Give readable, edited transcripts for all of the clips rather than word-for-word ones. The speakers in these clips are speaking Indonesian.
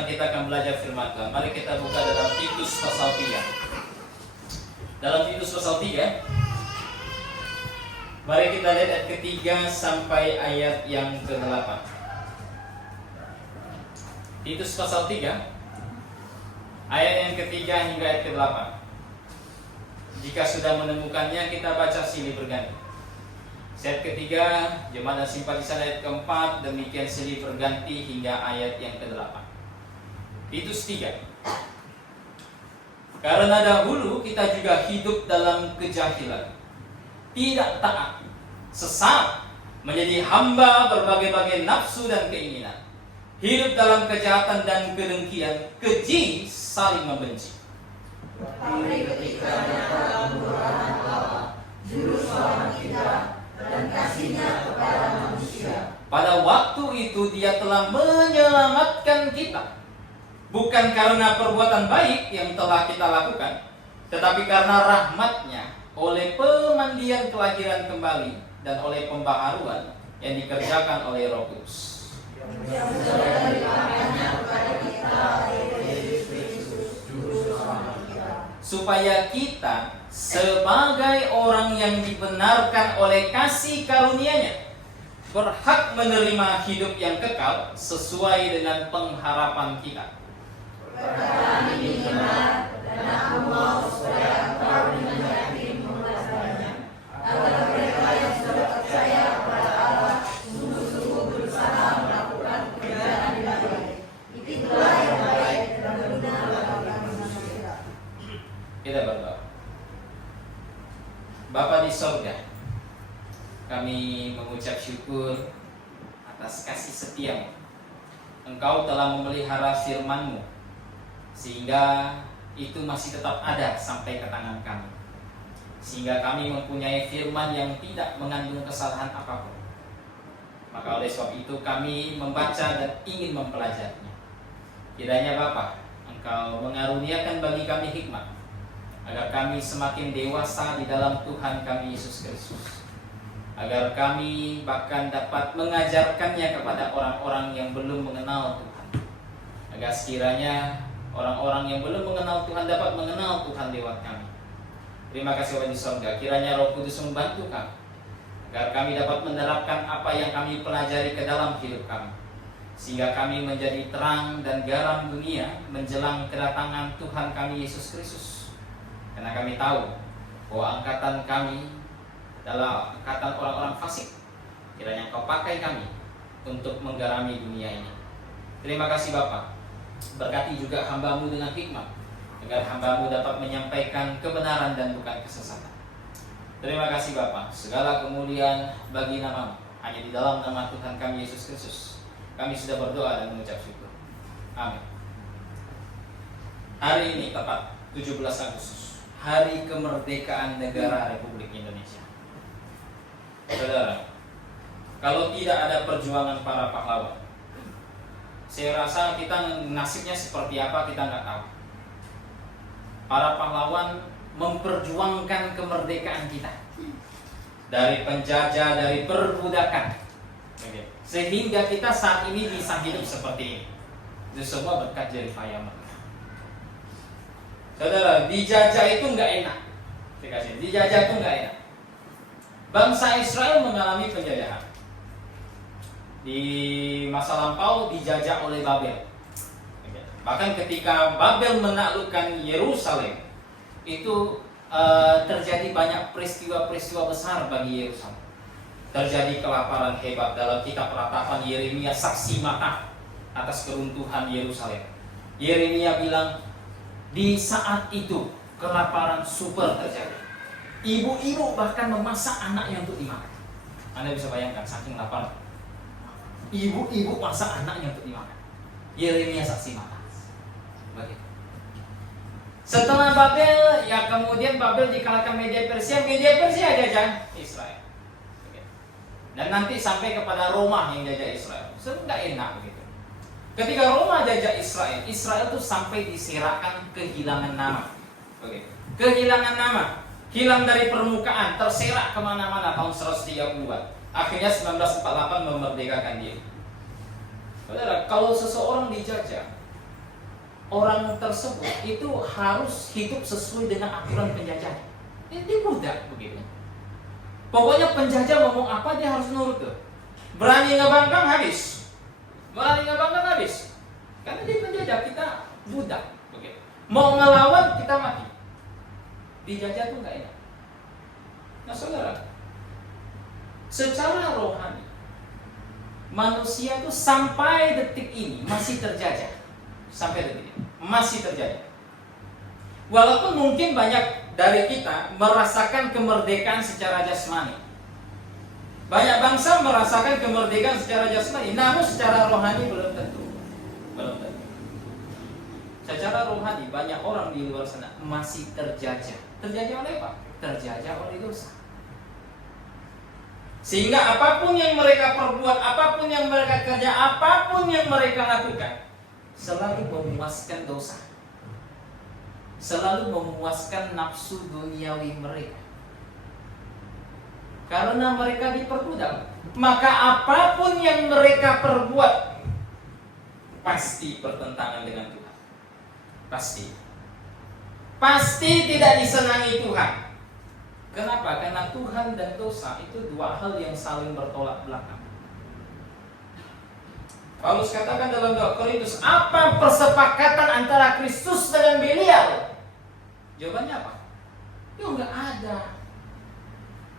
sekarang kita akan belajar firman Tuhan. Mari kita buka dalam Titus pasal 3. Dalam Titus pasal 3, mari kita lihat ayat ketiga sampai ayat yang ke-8. Titus pasal 3, ayat yang ketiga hingga ayat ke-8. Jika sudah menemukannya, kita baca silih berganti. Ayat ketiga, jemaat dan simpatisan ayat keempat, demikian silih berganti hingga ayat yang ke-8. Titus 3. Karena dahulu kita juga hidup dalam kejahilan, tidak taat, sesat, menjadi hamba berbagai-bagai nafsu dan keinginan, hidup dalam kejahatan dan kedengkian, keji, saling membenci. Tetapi ketika nyata kemurahan Allah, juru selamat kita, dan kasihnya kepada manusia, pada waktu itu dia telah menyelamatkan kita, bukan karena perbuatan baik yang telah kita lakukan, tetapi karena rahmat-Nya, oleh pemandian kelahiran kembali dan oleh pembaharuan yang dikerjakan oleh Roh Kudus. yang dari karenanya kepada kita, Yesus Kristus, juru selamat kita. Supaya kita sebagai orang yang dibenarkan oleh kasih karunia-Nya berhak menerima hidup yang kekal sesuai dengan pengharapan kita. Perkataan ini benar, dan aku mau supaya engkau dengan yakin memulainya, agar mereka yang sudah percaya kepada Allah sungguh-sungguh berusaha melakukan pekerjaan yang baik. Itulah yang baik dan benar bagi manusia. Kita berdoa. Bapa di sorga, kami mengucap syukur atas kasih setia-Mu. Engkau telah memelihara firman-Mu, sehingga itu masih tetap ada sampai ke tangan kami, sehingga kami mempunyai firman yang tidak mengandung kesalahan apapun. Maka oleh sebab itu kami membaca dan ingin mempelajarinya. Kiranya Bapa, Engkau mengaruniakan bagi kami hikmat, agar kami semakin dewasa di dalam Tuhan kami Yesus Kristus, agar kami bahkan dapat mengajarkannya kepada orang-orang yang belum mengenal Tuhan, agar sekiranya orang-orang yang belum mengenal Tuhan dapat mengenal Tuhan lewat kami. Terima kasih Bapa di sorga, kiranya Roh Kudus membantu kami, agar kami dapat menerapkan apa yang kami pelajari ke dalam hidup kami, sehingga kami menjadi terang dan garam dunia menjelang kedatangan Tuhan kami Yesus Kristus. Karena kami tahu bahwa angkatan kami adalah angkatan orang-orang fasik. Kiranya Engkau pakai kami untuk menggarami dunia ini. Terima kasih Bapa. Berkati juga hamba-Mu dengan hikmat, agar hamba-Mu dapat menyampaikan kebenaran dan bukan kesesatan. Terima kasih Bapa. Segala kemuliaan bagi nama-Mu. Hanya di dalam nama Tuhan kami Yesus Kristus kami sudah berdoa dan mengucap syukur. Amin. Hari ini tepat 17 Agustus, Hari Kemerdekaan Negara Republik Indonesia. Saudara, kalau tidak ada perjuangan para pahlawan, saya rasa kita nasibnya seperti apa kita nggak tahu. Para pahlawan memperjuangkan kemerdekaan kita dari penjajah, dari perbudakan, sehingga kita saat ini bisa hidup seperti ini. Itu semua berkat jerih payah mereka. Saudara, dijajah itu nggak enak. Dijajah itu nggak enak. Bangsa Israel mengalami penjajahan. Di masa lampau dijajah oleh Babel. Bahkan ketika Babel menaklukkan Yerusalem, itu terjadi banyak peristiwa-peristiwa besar bagi Yerusalem. Terjadi kelaparan hebat. Dalam kitab Ratapan, Yeremia saksi mata atas keruntuhan Yerusalem. Yeremia bilang, di saat itu kelaparan super terjadi. Ibu-ibu bahkan memasak anaknya untuk dimakan. Anda bisa bayangkan saking lapar. Ibu-ibu masak anaknya untuk dimakan. Yeremia saksi mata. Begitu. Setelah Babel, ya kemudian Babel dikalahkan Media Persia jajah Israel. Dan nanti sampai kepada Roma yang jajah Israel. Sudah enak begitu. Ketika Roma jajah Israel, Israel itu sampai diserahkan kehilangan nama. Oke. Kehilangan nama, hilang dari permukaan, terserak kemana-mana tahun 130-an. Akhirnya 1948 memerdekakan diri. Saudara, kalau seseorang dijajah, orang tersebut itu harus hidup sesuai dengan aturan penjajah. Ini budak begitu. Pokoknya penjajah ngomong apa dia harus nurut tuh. Berani ngebangkang habis. Berani ngebangkang habis. Karena dia penjajah, kita budak begitu. Mau ngelawan kita mati. Dijajah tuh nggak enak. Nah saudara, secara rohani manusia tuh sampai detik ini masih terjajah. Sampai detik ini masih terjajah. Walaupun mungkin banyak dari kita merasakan kemerdekaan secara jasmani. Banyak bangsa merasakan kemerdekaan secara jasmani, namun secara rohani belum tentu. Belum tentu. Secara rohani banyak orang di luar sana masih terjajah. Terjajah oleh apa? Terjajah oleh dosa. Sehingga apapun yang mereka perbuat, apapun yang mereka kerja, apapun yang mereka lakukan, selalu memuaskan dosa. Selalu memuaskan nafsu duniawi mereka. Karena mereka diperbudak, maka apapun yang mereka perbuat pasti bertentangan dengan Tuhan. Pasti tidak disenangi Tuhan. Kenapa? Karena Tuhan dan dosa itu dua hal yang saling bertolak belakang. Paulus katakan dalam 2 Korintus, apa persepakatan antara Kristus dengan Belial? Jawabannya apa? Ya enggak ada.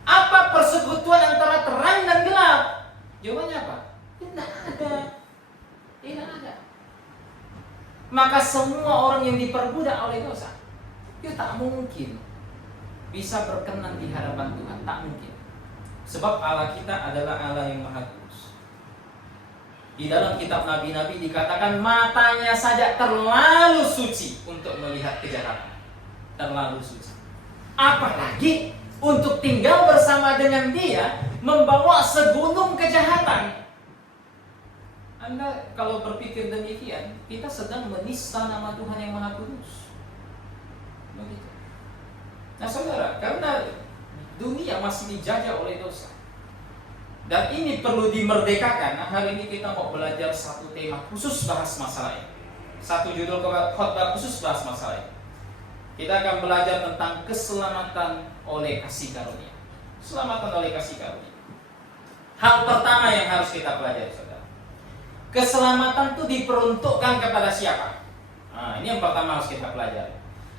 Apa persekutuan antara terang dan gelap? Jawabannya apa? Tidak ada. Tidak ada. Maka semua orang yang diperbudak oleh dosa, itu tak mungkin bisa berkenan di hadapan Tuhan. Tak mungkin. Sebab Allah kita adalah Allah yang Maha Kudus. Di dalam kitab Nabi-Nabi dikatakan matanya saja terlalu suci untuk melihat kejahatan. Terlalu suci. Apalagi untuk tinggal bersama dengan Dia membawa segunung kejahatan. Anda kalau berpikir demikian, kita sedang menista nama Tuhan yang Maha Kudus. Begitu. Nah saudara, karena dunia masih dijajah oleh dosa, dan ini perlu dimerdekakan. Nah, hari ini kita mau belajar satu tema khusus bahas masalah ini. Satu judul khotbah khusus bahas masalah ini. Kita akan belajar tentang keselamatan oleh kasih karunia. Keselamatan oleh kasih karunia. Hal pertama yang harus kita pelajari, saudara. Keselamatan itu diperuntukkan kepada siapa? Nah, ini yang pertama harus kita pelajari.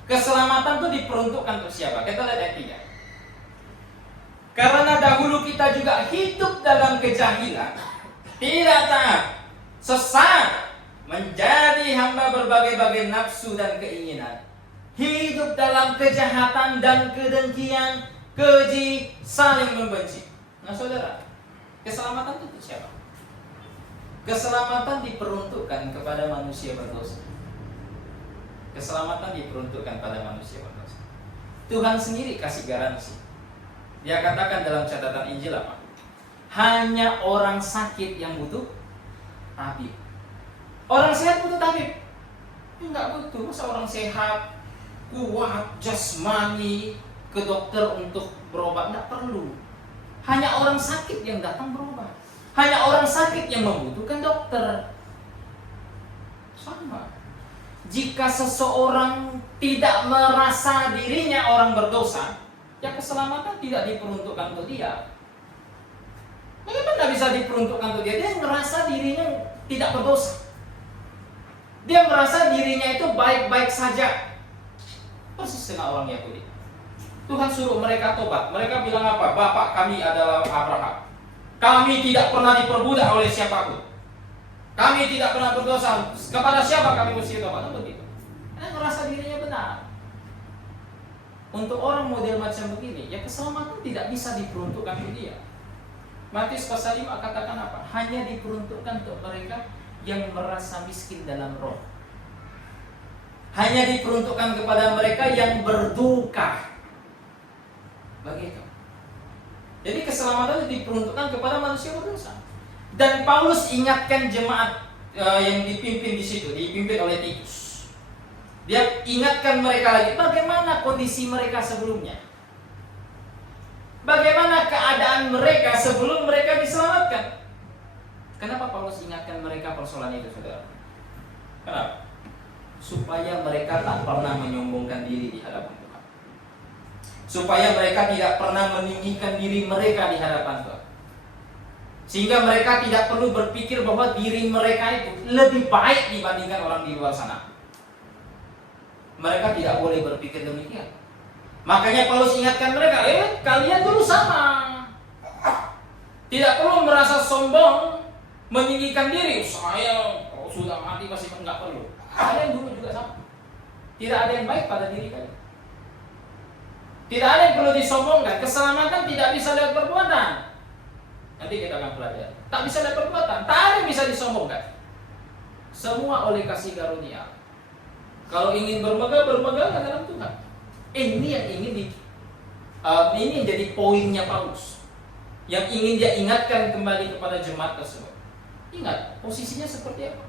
Keselamatan itu diperuntukkan untuk siapa? Kita lihat ayat 3. Karena dahulu kita juga hidup dalam kejahilan, tidak taat, sesat, menjadi hamba berbagai-bagai nafsu dan keinginan. Hidup dalam kejahatan dan kedengkian, keji, saling membenci. Nah saudara, keselamatan itu siapa? Keselamatan diperuntukkan kepada manusia berdosa. Keselamatan diperuntukkan pada manusia berdosa. Tuhan sendiri kasih garansi. Dia katakan dalam catatan Injil apa? Hanya orang sakit yang butuh tabib. Orang sehat butuh tabib? Enggak butuh. Masa orang sehat kuat jasmani ke dokter untuk berobat? Enggak perlu. Hanya orang sakit yang datang berobat. Hanya orang sakit yang membutuhkan dokter. Sama. Jika seseorang tidak merasa dirinya orang berdosa, ya keselamatan tidak diperuntukkan untuk dia. Bagaimana bisa diperuntukkan untuk dia? Dia merasa dirinya tidak berdosa. Dia merasa dirinya itu baik-baik saja. Persis dengan orang Yahudi. Tuhan suruh mereka tobat. Mereka bilang apa? Bapak kami adalah Abraham. Kami tidak pernah diperbudak oleh siapapun. Kami tidak pernah berdosa. Kepada siapa kami mesti tobat? Begitu. Merasa dirinya benar. Untuk orang model macam begini, ya keselamatan tidak bisa diperuntukkan untuk dia. Matius pasal 5 katakan apa? Hanya diperuntukkan untuk mereka yang merasa miskin dalam roh. Hanya diperuntukkan kepada mereka yang berduka. Begitu. Jadi keselamatan diperuntukkan kepada manusia berdosa. Dan Paulus ingatkan jemaat yang dipimpin di situ, dipimpin oleh Titus. Dia ingatkan mereka lagi bagaimana kondisi mereka sebelumnya. Bagaimana keadaan mereka sebelum mereka diselamatkan. Kenapa Paulus ingatkan mereka persoalan itu, saudara? Kenapa? supaya mereka tak pernah menyombongkan diri di hadapan Tuhan. Supaya mereka tidak pernah meninggikan diri mereka di hadapan Tuhan. Sehingga mereka tidak perlu berpikir bahwa diri mereka itu lebih baik dibandingkan orang di luar sana. Mereka tidak boleh berpikir demikian. Makanya Paulus ingatkan mereka, kalian dulu sama. Tidak perlu merasa sombong, meninggikan diri. Saya kalau sudah mati masih enggak perlu. Kalian dulu juga sama. Tidak ada yang baik pada diri kalian. Tidak ada yang perlu disombongkan. Keselamatan tidak bisa lewat perbuatan. Nanti kita akan pelajari. Tak bisa lewat perbuatan. Tak ada yang bisa disombongkan. Semua oleh kasih karunia. Kalau ingin bermegah, bermegahlah dalam Tuhan. Ini yang ingin ini jadi poinnya Paulus. Yang ingin dia ingatkan kembali kepada jemaat tersebut. Ingat, posisinya seperti apa?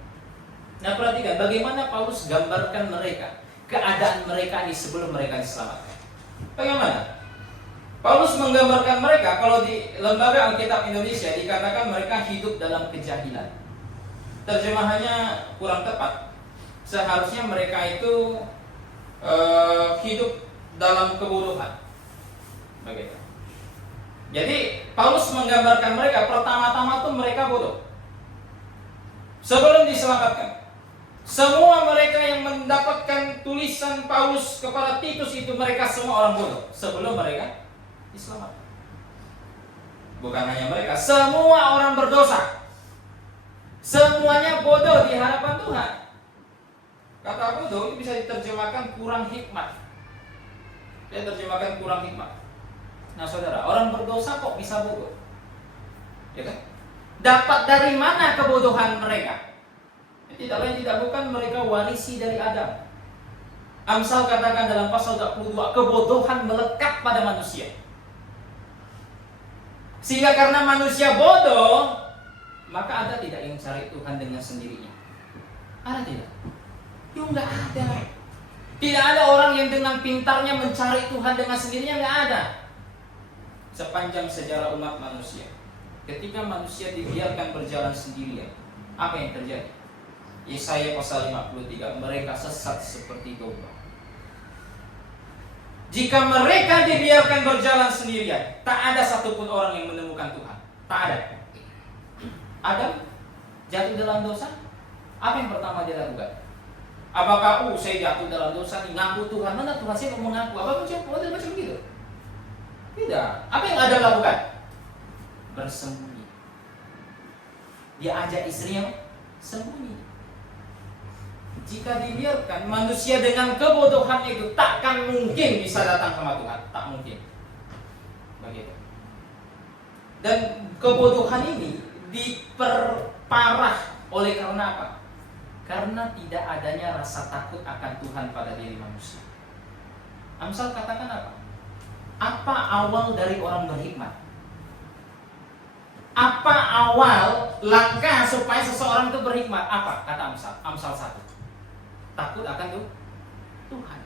Nah, perhatikan bagaimana Paulus gambarkan mereka, keadaan mereka ini sebelum mereka diselamatkan. Bagaimana? Paulus menggambarkan mereka, kalau di Lembaga Alkitab Indonesia dikatakan mereka hidup dalam kejahilan. Terjemahannya kurang tepat. Seharusnya mereka itu hidup dalam kebodohan. Begitu. Jadi Paulus menggambarkan mereka, pertama-tama tuh mereka bodoh. Sebelum diselamatkan, semua mereka yang mendapatkan tulisan Paulus kepada Titus itu mereka semua orang bodoh sebelum mereka diselamatkan. Bukan hanya mereka, semua orang berdosa. Semuanya bodoh di hadapan Tuhan. Kata bodoh itu bisa diterjemahkan kurang hikmat. Dia terjemahkan kurang hikmat. Nah saudara, orang berdosa kok bisa bodoh? Ya kan? Dapat dari mana kebodohan mereka? Tidak lain tidak bukan mereka warisi dari Adam. Amsal katakan dalam pasal 22, kebodohan melekat pada manusia. Sehingga karena manusia bodoh, maka ada tidak yang cari Tuhan dengan sendirinya? Ada tidak? Ya enggak ada. Tidak ada orang yang dengan pintarnya mencari Tuhan dengan sendirinya, enggak ada. Sepanjang sejarah umat manusia, ketika manusia dibiarkan berjalan sendirian, apa yang terjadi? Yesaya pasal 53, mereka sesat seperti domba. Jika mereka dibiarkan berjalan sendirian, tak ada satupun orang yang menemukan Tuhan. Tak ada. Adam jatuh dalam dosa, apa yang pertama dia lakukan? Apakah saya jatuh dalam dosa nih, ngaku Tuhan? Mana Tuhan saya mau mengaku? Apa macam begitu? Tidak. Apa yang Adam lakukan? Bersembunyi. Dia ajak istrinya sembunyi. Jika dibiarkan, manusia dengan kebodohan itu takkan mungkin bisa datang sama Tuhan. Tak mungkin. Begitu. Dan kebodohan ini diperparah oleh karena apa? Karena tidak adanya rasa takut akan Tuhan pada diri manusia. Amsal katakan apa? Apa awal dari orang berhikmat? Apa awal langkah supaya seseorang itu berhikmat? Apa? Kata Amsal. Amsal 1. Takut akan Tuhan.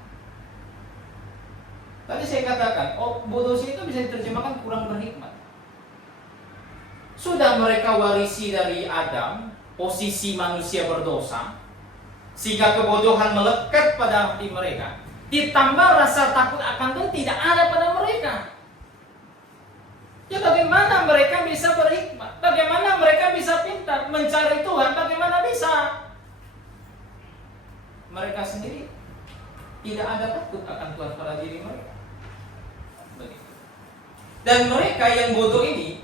Tadi saya katakan, bodoh itu bisa diterjemahkan kurang berhikmat. Sudah mereka warisi dari Adam, posisi manusia berdosa, sehingga kebodohan melekat pada hati mereka. Ditambah rasa takut akan Tuhan tidak ada pada mereka. Ya bagaimana mereka bisa berhikmat? Bagaimana mereka bisa pintar mencari Tuhan? Bagaimana bisa? Mereka sendiri tidak ada takut akan Tuhan pada diri mereka. Dan mereka yang bodoh ini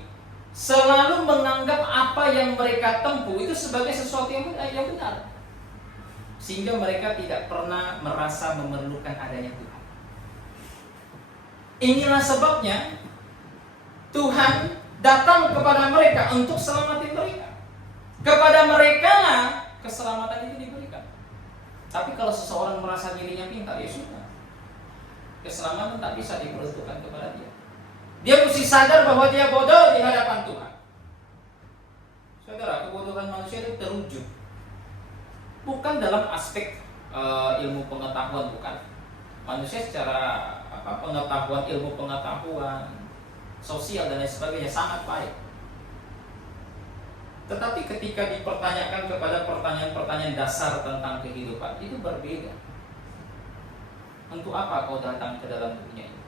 selalu menganggap apa yang mereka tempuh itu sebagai sesuatu yang benar. Sehingga mereka tidak pernah merasa memerlukan adanya Tuhan. Inilah sebabnya Tuhan datang kepada mereka untuk selamatin mereka. Kepada mereka lah keselamatan itu diberikan. Tapi kalau seseorang merasa dirinya pintar, ya sudah. Keselamatan tak bisa diperuntukkan kepada dia. Dia mesti sadar bahwa dia bodoh di hadapan Tuhan. Saudara, kebodohan manusia itu terwujud bukan dalam aspek ilmu pengetahuan, bukan. Manusia secara pengetahuan, ilmu pengetahuan, sosial dan lain sebagainya sangat baik. Tetapi ketika dipertanyakan kepada pertanyaan-pertanyaan dasar tentang kehidupan, itu berbeda. Untuk apa kau datang ke dalam dunia ini?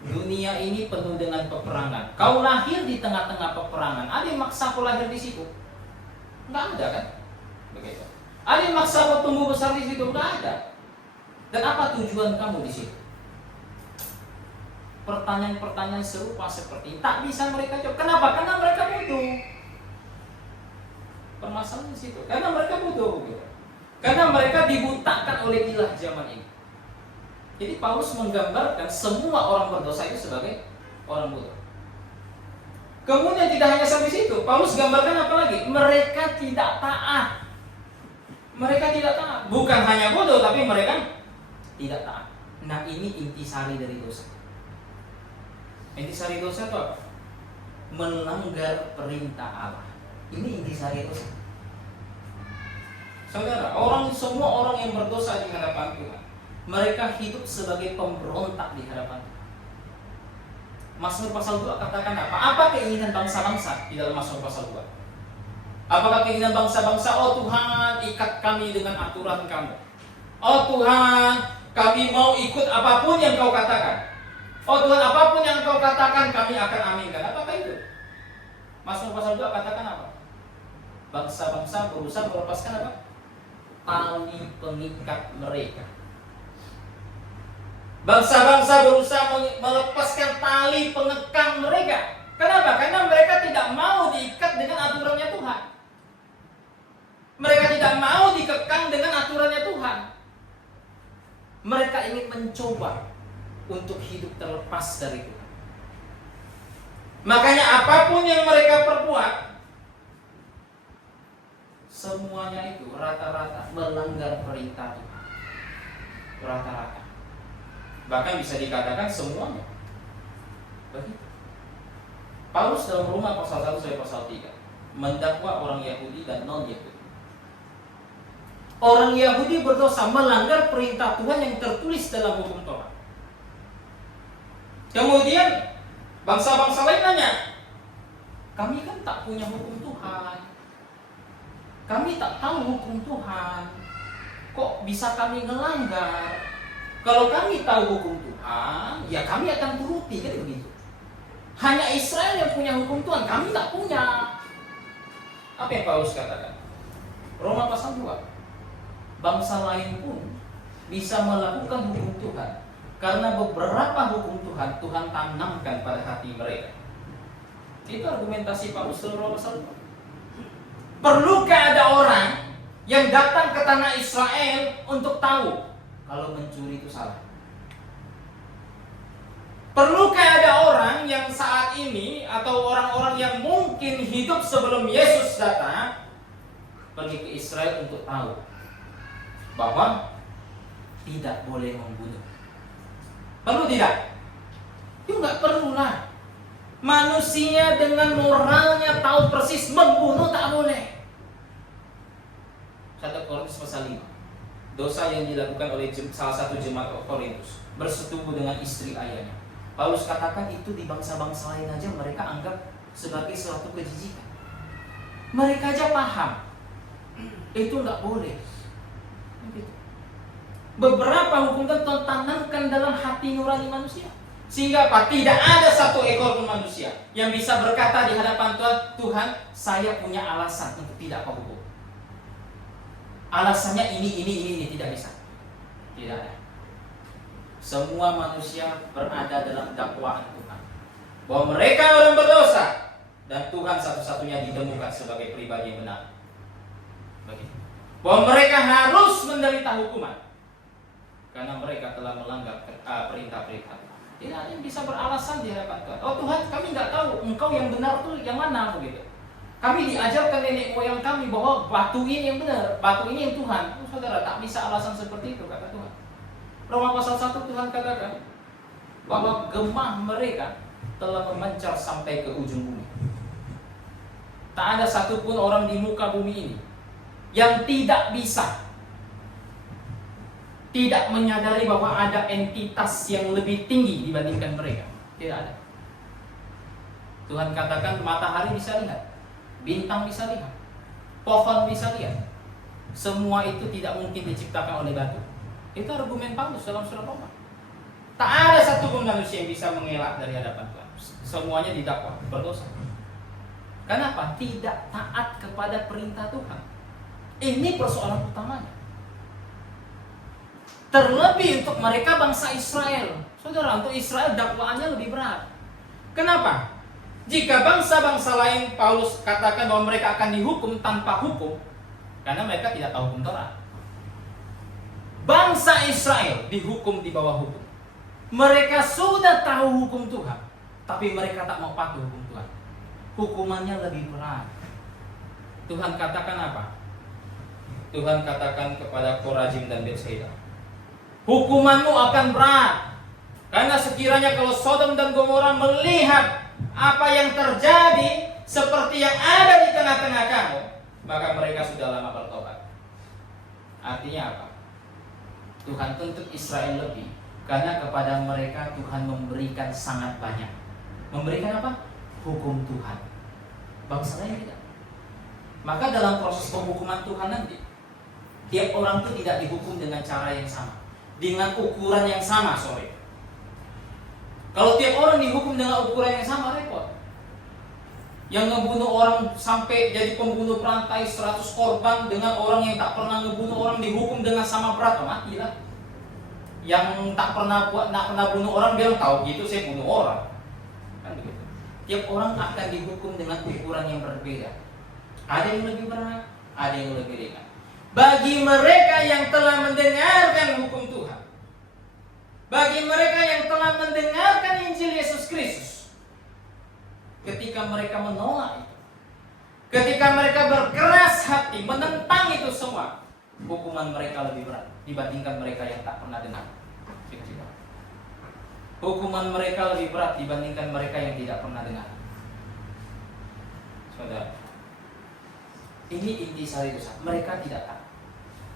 Dunia ini penuh dengan peperangan. Kau lahir di tengah-tengah peperangan. Ada yang maksa kau lahir di situ? Enggak ada kan? Begitu. Ada yang maksa kau tumbuh besar di situ? Enggak ada. Dan apa tujuan kamu di situ? Pertanyaan-pertanyaan serupa seperti ini tak bisa mereka jawab. Kenapa? Karena mereka butuh. Permasalahan di situ. Karena mereka butuh. Gitu. Karena mereka dibutakan oleh ilah zaman ini. Jadi Paulus menggambarkan semua orang berdosa itu sebagai orang buta. Kemudian tidak hanya sampai situ, Paulus gambarkan apa lagi? Mereka tidak taat. Mereka tidak taat. Bukan hanya bodoh, tapi mereka tidak taat. Nah, ini intisari dari dosa. Intisari dosa itu apa? Melanggar perintah Allah. Ini intisari dosa. Saudara, semua orang yang berdosa di hadapan Tuhan, mereka hidup sebagai pemberontak di hadapan Tuhan. Mazmur pasal 2 katakan apa? Apa keinginan bangsa-bangsa di dalam Mazmur pasal 2? Apakah keinginan bangsa-bangsa? Oh Tuhan, ikat kami dengan aturan kamu. Oh Tuhan, kami mau ikut apapun yang kau katakan. Oh Tuhan, apapun yang kau katakan kami akan aminkan. Apakah itu? Mazmur pasal 2 katakan apa? Bangsa-bangsa berusaha melepaskan apa? Tali pengikat mereka. Bangsa-bangsa berusaha melepaskan tali pengekang mereka. Kenapa? Karena mereka tidak mau diikat dengan aturannya Tuhan. Mereka tidak mau dikekang dengan aturannya Tuhan. Mereka ingin mencoba untuk hidup terlepas dari Tuhan. Makanya apapun yang mereka perbuat, semuanya itu rata-rata melanggar perintah Tuhan. Rata-rata. Bahkan bisa dikatakan semuanya. Begitu. Paulus dalam Roma pasal 1 sampai pasal 3 mendakwa orang Yahudi dan non-Yahudi. Orang Yahudi berdosa melanggar perintah Tuhan yang tertulis dalam hukum Taurat. Kemudian bangsa-bangsa lain nanya, kami kan tak punya hukum Tuhan. Kami tak tahu hukum Tuhan. Kok bisa kami ngelanggar? Kalau kami tahu hukum Tuhan, ya kami akan turuti, kan begitu. Hanya Israel yang punya hukum Tuhan, kami tak punya. Apa yang Paulus katakan? Roma pasal 2. Bangsa lain pun bisa melakukan hukum Tuhan karena beberapa hukum Tuhan tanamkan pada hati mereka. Itu argumentasi Paulus dalam Roma pasal 2. Perlukah ada orang yang datang ke tanah Israel untuk tahu kalau mencuri itu salah? Perlukah ada orang yang saat ini atau orang-orang yang mungkin hidup sebelum Yesus datang pergi ke Israel untuk tahu bahwa tidak boleh membunuh? Perlu tidak? Itu nggak perlulah. Manusia dengan moralnya tahu persis membunuh tak boleh. 1 Korintus pasal 5. Dosa yang dilakukan oleh salah satu jemaat Korintus, bersetubuh dengan istri ayahnya. Paulus katakan itu di bangsa-bangsa lain aja mereka anggap sebagai suatu kejijikan. Mereka aja paham itu nggak boleh. Beberapa hukum Tuhan tanamkan dalam hati nurani manusia. Sehingga apa? Tidak ada satu ekor pun manusia yang bisa berkata di hadapan Tuhan, Tuhan, saya punya alasan untuk tidak kau hukum. Alasannya ini tidak bisa. Tidak ada. Semua manusia berada dalam dakwaan Tuhan bahwa mereka orang berdosa dan Tuhan satu-satunya ditemukan sebagai pribadi yang benar. Begitu. Bahwa mereka harus menderita hukuman karena mereka telah melanggar perintah-perintah. Tidak ada yang bisa beralasan di hadapan Tuhan. Oh Tuhan, kami nggak tahu Engkau yang benar itu yang mana begitu. Kami diajarkan nenek moyang kami bahwa batu ini yang benar, batu ini yang Tuhan. Oh, saudara, tak bisa alasan seperti itu kata Tuhan. Roma pasal 1 Tuhan katakan bahwa gemah mereka telah memancar sampai ke ujung bumi. Tak ada satupun orang di muka bumi ini yang tidak bisa, tidak menyadari bahwa ada entitas yang lebih tinggi dibandingkan mereka. Tidak ada. Tuhan katakan matahari bisa lihat, bintang bisa lihat, pohon bisa lihat. Semua itu tidak mungkin diciptakan oleh batu. Itu argumen Paulus dalam surat Roma. Tak ada satupun manusia yang bisa mengelak dari hadapan Tuhan. Semuanya didakwa berdosa. Kenapa? Tidak taat kepada perintah Tuhan. Ini persoalan utamanya. Terlebih untuk mereka bangsa Israel. Saudara, untuk Israel dakwaannya lebih berat. Kenapa? Jika bangsa-bangsa lain Paulus katakan bahwa mereka akan dihukum tanpa hukum, karena mereka tidak tahu hukum Taurat. Bangsa Israel dihukum di bawah hukum. Mereka sudah tahu hukum Tuhan, tapi mereka tak mau patuh hukum Tuhan. Hukumannya lebih berat. Tuhan katakan apa? Tuhan katakan kepada Korajim dan Betsaida, hukumanmu akan berat. Karena sekiranya kalau Sodom dan Gomora melihat apa yang terjadi seperti yang ada di tengah-tengah kamu, maka mereka sudah lama bertobat. Artinya apa? Tuhan tuntut Israel lebih, karena kepada mereka Tuhan memberikan sangat banyak. Memberikan apa? Hukum Tuhan. Bangsa lain tidak. Maka dalam proses penghukuman Tuhan nanti, tiap orang itu tidak dihukum dengan cara yang sama, dengan ukuran yang sama, Kalau tiap orang dihukum dengan ukuran yang sama, repot. Yang ngebunuh orang sampai jadi pembunuh perantai 100 korban dengan orang yang tak pernah ngebunuh orang dihukum dengan sama berat, matilah. Yang tak pernah bunuh orang bilang tahu gitu saya bunuh orang. Kan begitu. Tiap orang akan dihukum dengan ukuran yang berbeda. Ada yang lebih berat, ada yang lebih ringan. Bagi mereka yang telah mendengarkan hukum Tuhan, bagi mereka yang telah mendengarkan Injil Yesus Kristus, ketika mereka menolak itu, ketika mereka berkeras hati menentang itu semua, hukuman mereka lebih berat dibandingkan mereka yang tak pernah dengar. Hukuman mereka lebih berat dibandingkan mereka yang tidak pernah dengar. Saudara, ini intisari dosa. Mereka tidak tahu.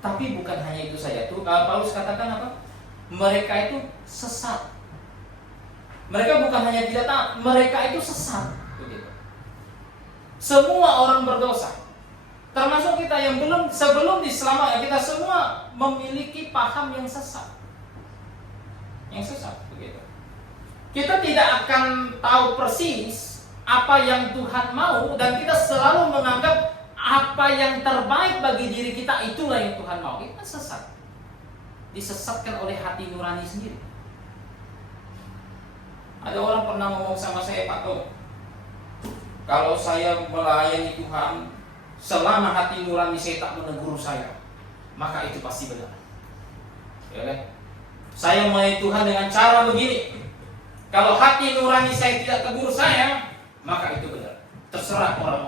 Tapi bukan hanya itu saja. Paulus katakan apa? Mereka itu sesat. Mereka bukan hanya tidak taat, mereka itu sesat. Begitu. Semua orang berdosa, termasuk kita yang sebelum diselamatkan, kita semua memiliki paham yang sesat. Yang sesat, begitu. Kita tidak akan tahu persis apa yang Tuhan mau, dan kita selalu menganggap apa yang terbaik bagi diri kita itulah yang Tuhan mau. Itu kan sesat. Disesatkan oleh hati nurani sendiri. Ada orang pernah ngomong sama saya, Pak Tom, kalau saya melayani Tuhan selama hati nurani saya tak menegur saya, maka itu pasti benar. Ya kan? Saya melayani Tuhan dengan cara begini. Kalau hati nurani saya tidak tegur saya, maka itu benar. Terserah orang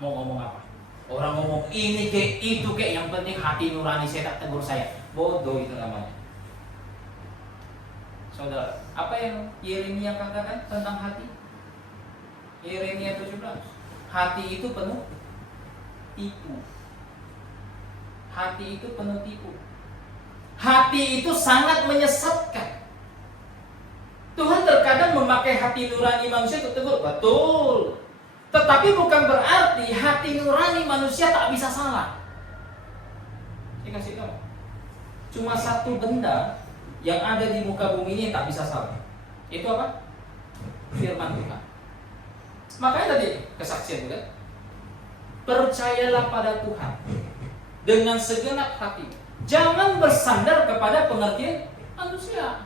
mau ngomong apa. Orang ngomong ini kek itu kek, yang penting hati nurani saya tak tegur saya. Bodoh itu namanya. Saudara, apa yang Yeremia katakan tentang hati? Yeremia 17. Hati itu penuh tipu. Hati itu penuh tipu. Hati itu sangat menyesatkan. Tuhan terkadang memakai hati nurani manusia untuk tegur, betul. Tetapi bukan berarti hati nurani manusia tak bisa salah. Saya kasih tahu. Cuma satu benda yang ada di muka bumi ini yang tak bisa salah. Itu apa? Firman Tuhan. Makanya tadi kesaksian juga. Percayalah pada Tuhan dengan segenap hati. Jangan bersandar kepada pengertian manusia.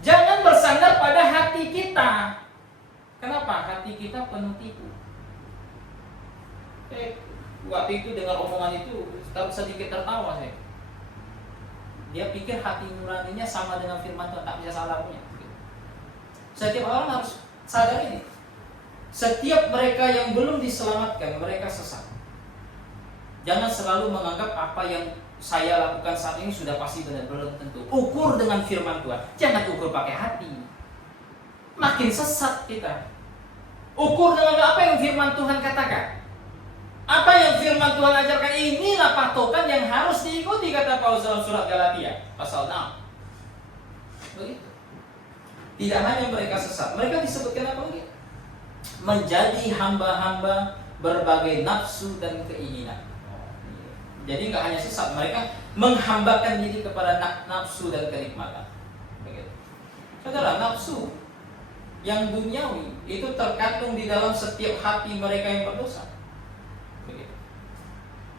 Jangan bersandar pada hati kita. Kenapa? Hati kita penuh tipu. Waktu itu dengar omongan itu sedikit tertawa saya. Dia pikir hati nuraninya sama dengan firman Tuhan, tak bisa salah punya. Setiap orang harus sadar ini. Setiap mereka yang belum diselamatkan, mereka sesat. Jangan selalu menganggap apa yang saya lakukan saat ini sudah pasti benar, belum tentu. Ukur dengan firman Tuhan. Jangan ukur pakai hati. Makin sesat kita. Ukur dengan apa yang firman Tuhan katakan. Apa yang firman Tuhan ajarkan, inilah patokan yang harus diikuti, kata Paulus dalam surat Galatia pasal 6. Begitu. Tidak hanya mereka sesat, mereka disebutkan apa lagi? menjadi hamba-hamba berbagai nafsu dan keinginan. Jadi nggak hanya sesat, mereka menghambakan diri kepada nafsu dan kenikmatan. Begitu. Saudara, nafsu yang duniawi itu terkandung di dalam setiap hati mereka yang berdosa. Begitu.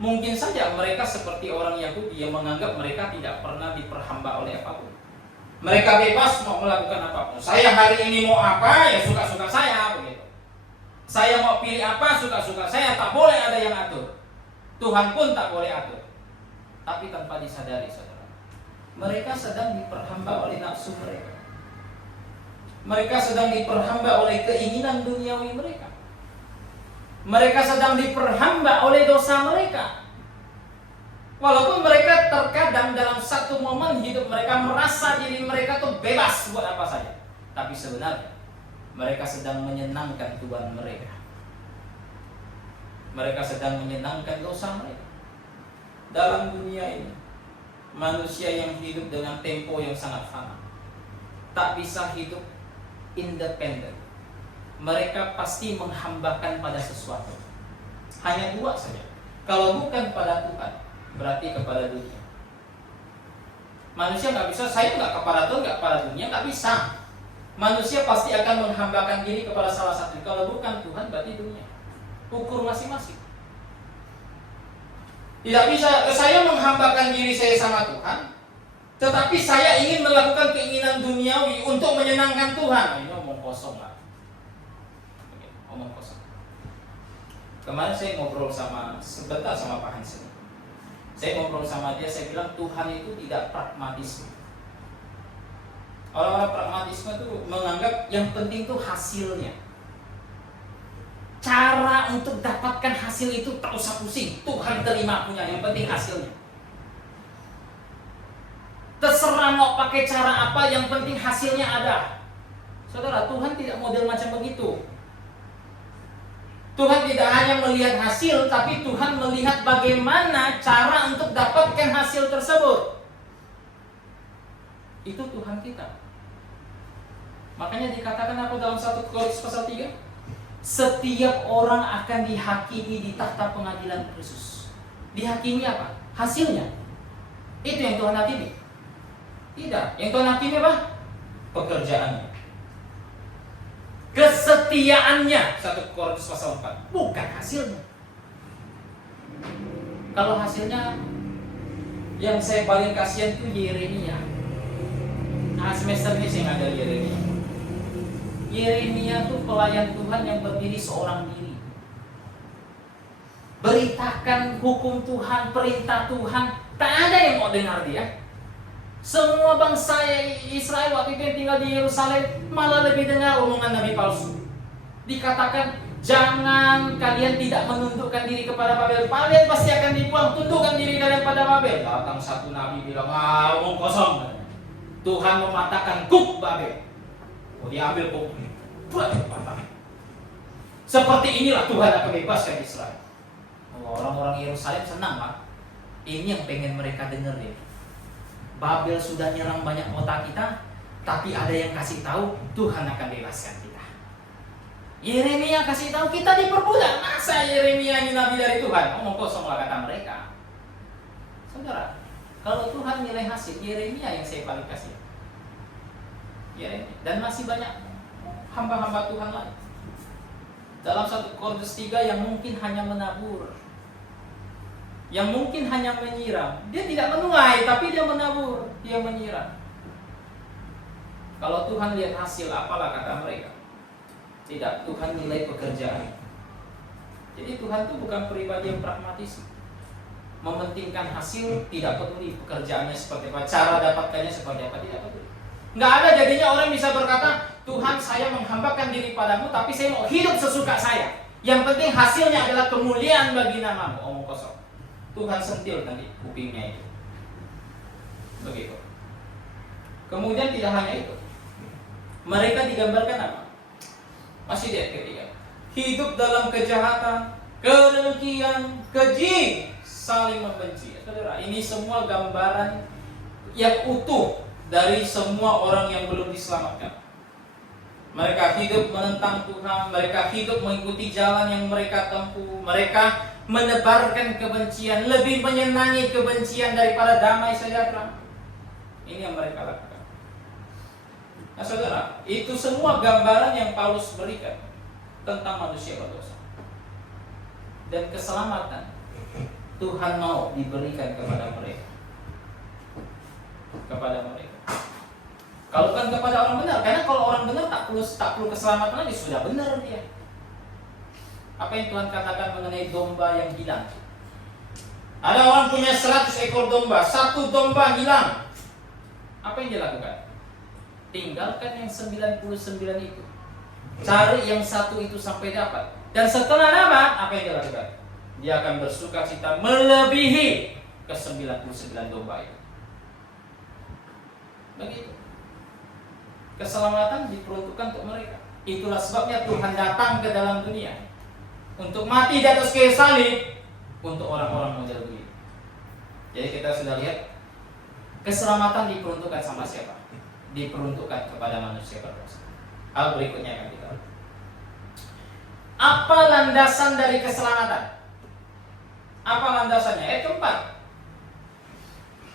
Mungkin saja mereka seperti orang Yahudi yang menganggap mereka tidak pernah diperhamba oleh apapun. Mereka bebas mau melakukan apapun. Saya hari ini mau apa, ya suka-suka saya. Begitu. Saya mau pilih apa, suka-suka saya. Tak boleh ada yang atur. Tuhan pun tak boleh atur. Tapi tanpa disadari, saudara, mereka sedang diperhamba oleh nafsu mereka. Mereka sedang diperhamba oleh keinginan duniawi mereka. Mereka sedang diperhamba oleh dosa mereka. Walaupun mereka terkadang dalam satu momen hidup mereka merasa diri mereka tuh bebas buat apa saja, tapi sebenarnya mereka sedang menyenangkan Tuhan mereka. Mereka sedang menyenangkan dosa mereka. Dalam dunia ini, manusia yang hidup dengan tempo yang sangat fana tak bisa hidup independen. Mereka pasti menghambakan pada sesuatu. Hanya dua saja. Kalau bukan pada Tuhan, berarti kepada dunia. Manusia nggak bisa, saya nggak kepada Tuhan, nggak kepada dunia, nggak bisa. Manusia pasti akan menghambakan diri kepada salah satu. Kalau bukan Tuhan, berarti dunia. Ukur masing-masing. Tidak bisa saya menghambakan diri saya sama Tuhan, tetapi saya ingin melakukan keinginan duniawi untuk menyenangkan Tuhan. Ini omong kosong lah. Omong kosong. Kemarin saya ngobrol sebentar sama Pak Hansen. Saya ngobrol sama dia, saya bilang Tuhan itu tidak pragmatisme. Orang-orang pragmatisme itu menganggap yang penting itu hasilnya. Cara untuk dapatkan hasil itu tak usah pusing. Tuhan terima punya, yang penting hasilnya. Terserah mau pakai cara apa, yang penting hasilnya ada. Saudara, Tuhan tidak model macam begitu. Tuhan tidak hanya melihat hasil, tapi Tuhan melihat bagaimana cara untuk dapatkan hasil tersebut. Itu Tuhan kita. Makanya dikatakan apa dalam 1 Korintus pasal 3? Setiap orang akan dihakimi di takhta pengadilan khusus. Dihakimi apa? Hasilnya. Itu yang Tuhan hakimi. Tidak. Yang Tuhan hakimi apa? Pekerjaannya. Kesetiaannya. 1 Korintus pasal 4. Bukan hasilnya. Kalau hasilnya, yang saya paling kasihan itu Yeremia. Nah, semester ini saya ngajar Yeremia. Yeremia itu pelayan Tuhan yang berdiri seorang diri. Beritakan hukum Tuhan, perintah Tuhan. Tak ada yang mau dengar dia. Semua bangsa Israel waktu itu yang tinggal di Yerusalem malah lebih dengar omongan nabi palsu. Dikatakan, jangan kalian tidak menundukkan diri kepada Babel. Kalian pasti akan dibuang, tundukkan diri kalian pada Babel. Datang satu nabi bilang, omong kosong. Tuhan mematahkan kuk Babel. Oh, diambil pokoknya. Patah. Seperti inilah Tuhan akan bebaskan Israel. Orang-orang Yerusalem senang, Pak. Ini yang pengen mereka dengar deh. Babel sudah nyerang banyak kota kita, tapi ada yang kasih tahu Tuhan akan bebaskan kita. Yeremia kasih tahu kita diperbudak. Masa Yeremia ini nabi dari Tuhan? Omong kosong lah kata mereka. Saudara, kalau Tuhan nilai hasil, Yeremia yang saya paling kasih. Dan masih banyak hamba-hamba Tuhan lain. Dalam 1 Korintus 3 yang mungkin hanya menabur, yang mungkin hanya menyiram. Dia tidak menuai, tapi dia menabur, dia menyiram. Kalau Tuhan lihat hasil, apalah kata mereka. Tidak, Tuhan nilai pekerjaan. Jadi Tuhan itu bukan pribadi yang pragmatis, mementingkan hasil, tidak peduli pekerjaannya seperti apa, cara dapatkannya seperti apa, tidak peduli. Nggak ada jadinya orang bisa berkata, Tuhan saya menghambakan diri padamu, tapi saya mau hidup sesuka saya. Yang penting hasilnya adalah kemuliaan bagi namamu. Omong kosong. Tuhan sentil nanti kupingnya itu. Begitu. Kemudian tidak hanya itu. Mereka digambarkan apa? Masih di ayat ketiga. Hidup dalam kejahatan, kedengkian, keji, saling membenci. Saudara, ini semua gambaran yang utuh dari semua orang yang belum diselamatkan. Mereka hidup menentang Tuhan, mereka hidup mengikuti jalan yang mereka tempuh, mereka menebarkan kebencian, lebih menyenangi kebencian daripada damai sejahtera. Ini yang mereka lakukan. Nah saudara, itu semua gambaran yang Paulus berikan tentang manusia berdosa. Dan keselamatan Tuhan mau diberikan kepada mereka. Kepada mereka. Kalau kan kepada orang benar, karena kalau orang benar tak perlu keselamatan lagi, sudah benar dia. Apa yang Tuhan katakan mengenai domba yang hilang? Ada orang punya 100 ekor domba, satu domba hilang. Apa yang dia lakukan? Tinggalkan yang 99 itu. Cari yang satu itu sampai dapat. Dan setelah dapat, apa yang dia lakukan? Dia akan bersukacita melebihi ke 99 domba itu. Begitu. Keselamatan diperuntukkan untuk mereka. Itulah sebabnya Tuhan datang ke dalam dunia untuk mati di atas kayu salib untuk orang-orang model begitu. Jadi kita sudah lihat keselamatan diperuntukkan sama siapa? Diperuntukkan kepada manusia berdosa. Hal berikutnya akan kita lihat. Apa landasan dari keselamatan? Apa landasannya? Keempat.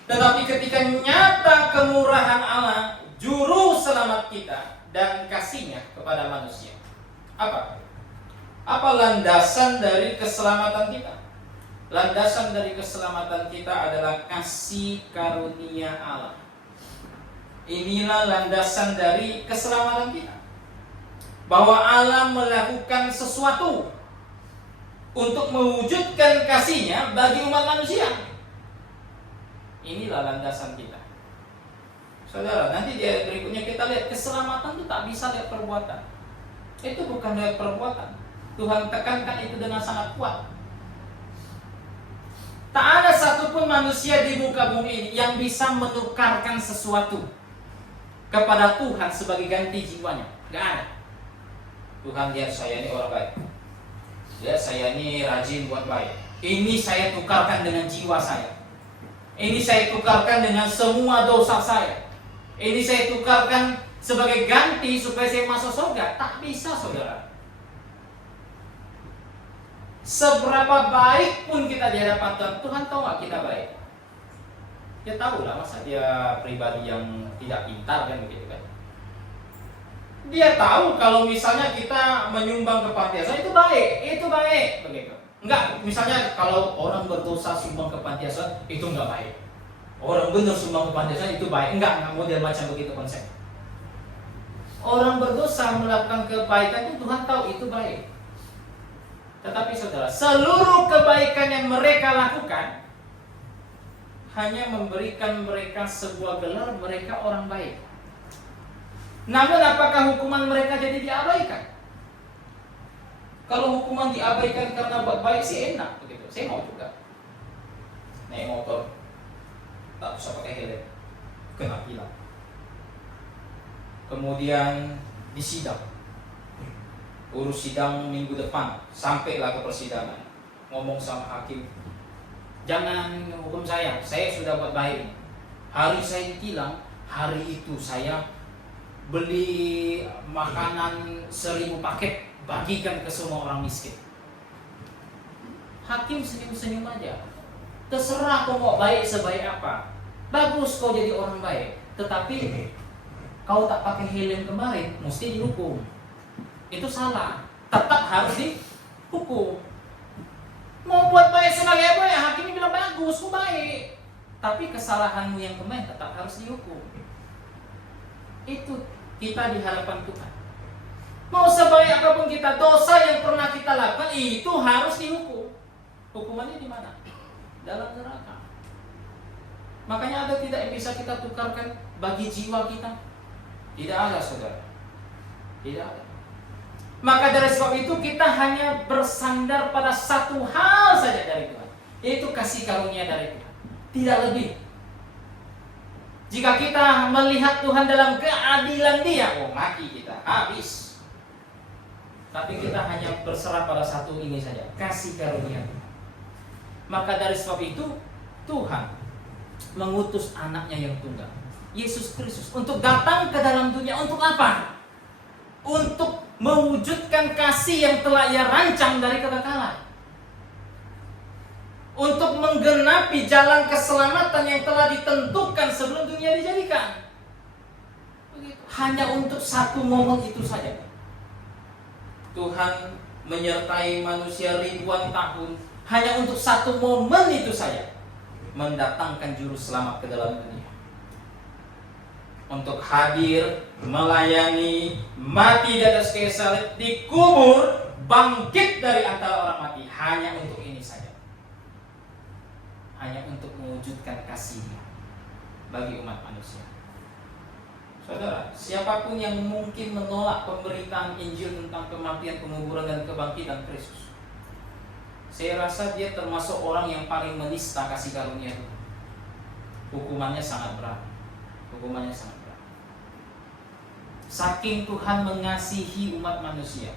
Tetapi ketika nyata kemurahan Allah, juru selamat kita dan kasihnya kepada manusia. Apa landasan dari keselamatan kita? Landasan dari keselamatan kita adalah kasih karunia Allah. Inilah landasan dari keselamatan kita. Bahwa Allah melakukan sesuatu untuk mewujudkan kasihnya bagi umat manusia. Inilah landasan kita. Saudara, nanti di ayat berikutnya kita lihat keselamatan itu tak bisa lihat perbuatan. Itu bukan lihat perbuatan. Tuhan tekankan itu dengan sangat kuat. Tak ada satupun manusia di muka bumi ini yang bisa menukarkan sesuatu kepada Tuhan sebagai ganti jiwanya. Gak ada. Tuhan lihat saya ini orang baik. Lihat saya ini rajin buat baik. Ini saya tukarkan dengan jiwa saya. Ini saya tukarkan dengan semua dosa saya. Ini saya tukarkan sebagai ganti supaya saya masuk surga. Tak bisa, saudara. Seberapa baik pun kita di hadapan Tuhan, Tuhan tahu gak kita baik? Dia tahu lah, masa dia pribadi yang tidak pintar kan begitu kan? Dia tahu kalau misalnya kita menyumbang ke panti asuhan itu baik, begitu. Enggak, misalnya kalau orang berdosa sumbang ke panti asuhan itu enggak baik. Orang benar sumbang ke panti asuhan itu baik. Enggak model macam begitu konsep. Orang berdosa melakukan kebaikan itu Tuhan tahu itu baik. Tetapi saudara, seluruh kebaikan yang mereka lakukan hanya memberikan mereka sebuah gelar mereka orang baik. Namun apakah hukuman mereka jadi diabaikan? Kalau hukuman diabaikan karena buat baik sih enak begitu. Saya mau juga naik motor tak usah pakai helm, kena tilang. Kemudian disidang, urus sidang minggu depan, sampailah ke persidangan, ngomong sama hakim, jangan hukum saya sudah buat baik. Hari saya ditilang, hari itu saya beli makanan 1000 paket, bagikan ke semua orang miskin. Hakim senyum-senyum aja. Terserah kau mau baik sebaik apa. Bagus kau jadi orang baik, tetapi kau tak pakai helm kemarin, mesti dihukum. Itu salah, tetap harus dihukum. Mau buat baik sebagai apa ya? Hakimnya bilang bagus, kau baik, tapi kesalahanmu yang kemarin tetap harus dihukum. Itu kita di hadapan Tuhan. Mau sebaik apapun kita, dosa yang pernah kita lakukan itu harus dihukum. Hukumannya di mana? Dalam neraka. Makanya ada tidak yang bisa kita tukarkan bagi jiwa kita? Tidak ada, saudara. Tidak ada. Maka dari sebab itu kita hanya bersandar pada satu hal saja dari Tuhan, yaitu kasih karunia dari Tuhan. Tidak lebih. Jika kita melihat Tuhan dalam keadilan Dia, mati kita, habis. Tapi kita hanya berserah pada satu ini saja, kasih karunia Tuhan. Maka dari sebab itu Tuhan mengutus anaknya yang tunggal, Yesus Kristus, untuk datang ke dalam dunia. Untuk apa? untuk mewujudkan kasih yang telah Ia rancang dari kekekalan, untuk menggenapi jalan keselamatan yang telah ditentukan sebelum dunia dijadikan. Hanya untuk satu momen itu saja Tuhan menyertai manusia ribuan tahun, hanya untuk satu momen itu saja mendatangkan juru selamat ke dalam dunia, untuk hadir, melayani, mati di atas kayu salib, dikubur, bangkit dari antara orang mati. Hanya untuk ini saja, hanya untuk mewujudkan kasih-Nya bagi umat manusia. Saudara, siapapun yang mungkin menolak pemberitaan Injil tentang kematian, penguburan, dan kebangkitan Kristus, saya rasa dia termasuk orang yang paling menista kasih karunia itu. Hukumannya sangat berat. Hukumannya sangat berat. Saking Tuhan mengasihi umat manusia,